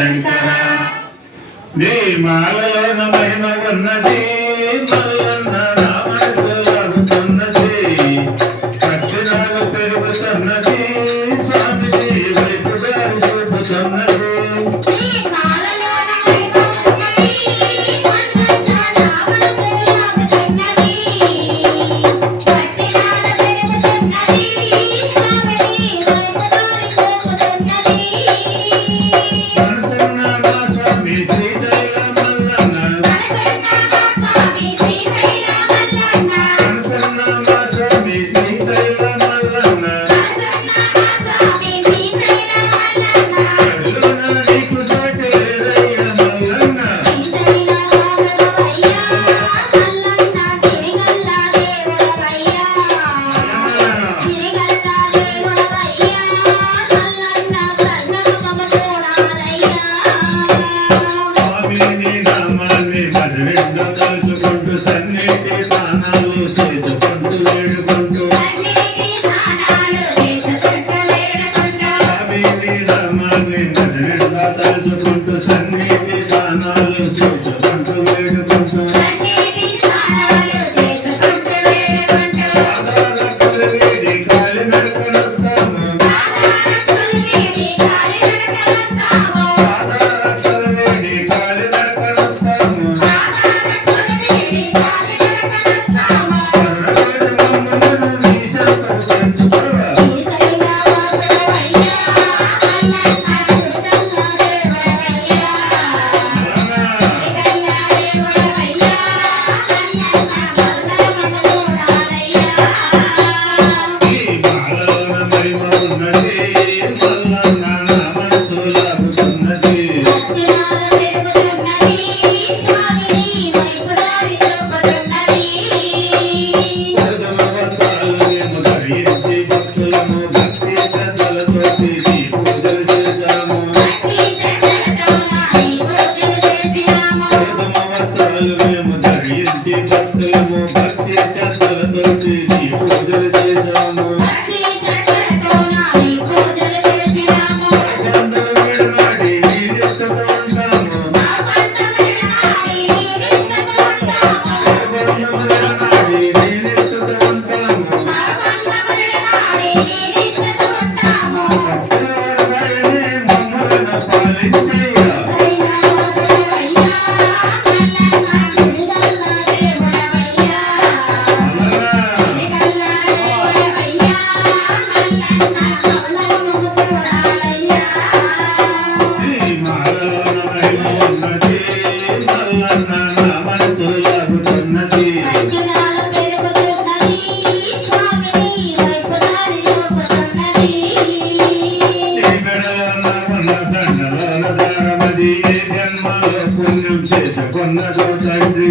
శంకర నీ మాలలో మహిమ ఉన్నది Thank you. grande കൊന്ന തൊണ്ടി